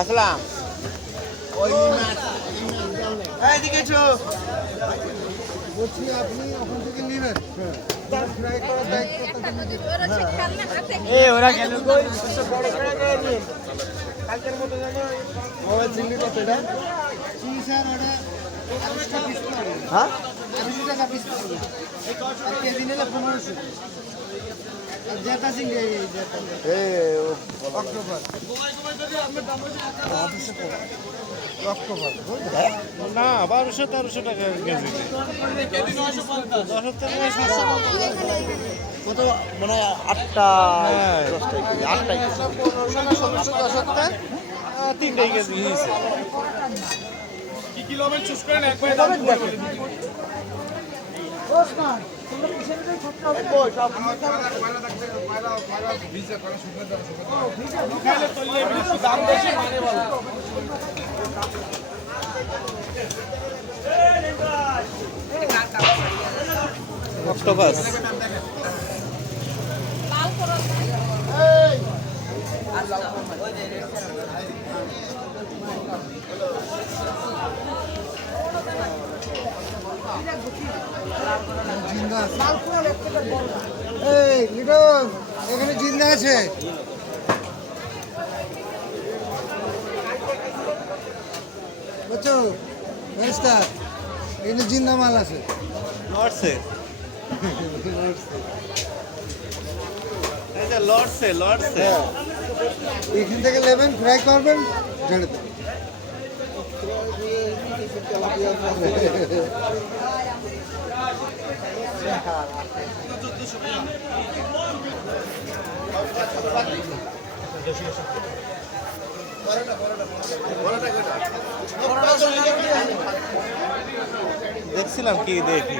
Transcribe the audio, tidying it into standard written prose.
আসলাম এইদিকে এসো। বলছি আপনি ওখান থেকে নেবেন ফ্রাই করার দায়িত্ব এ ওরা গেল কই বড় করে নিয়ে কালকের মতো জানো মোবাইল চিংড়ি কত এটা? চিনি স্যার ওটা 40 টাকা পিস পড়বে। হ্যাঁ 40 টাকা পিস পড়বে। আর কেজি নিলে 1500। আর জেতা চিংড়ি এই জেতা অক্টোবর অক্টোবর না 1200-1300 টাকা কেজি কত মানে 8টা 10টা 1500-1600 তিনটাই কেজি হয়েছে কি কি লবেন চুজ করেন একবার দেখেন দাম বেশি মানে বলো অক্টোপাস জিন্দা আছে। এই লিটন এখানে জিন্দা আছে বুঝছো ম্যানেজার এখানে জিন্দা মাল আছে লর্ডসে এই যে লর্ডসে এখান থেকে নেবেন ফ্রাই করবেন ঝেড়ে দেবেন দেখছিলাম কি দেখি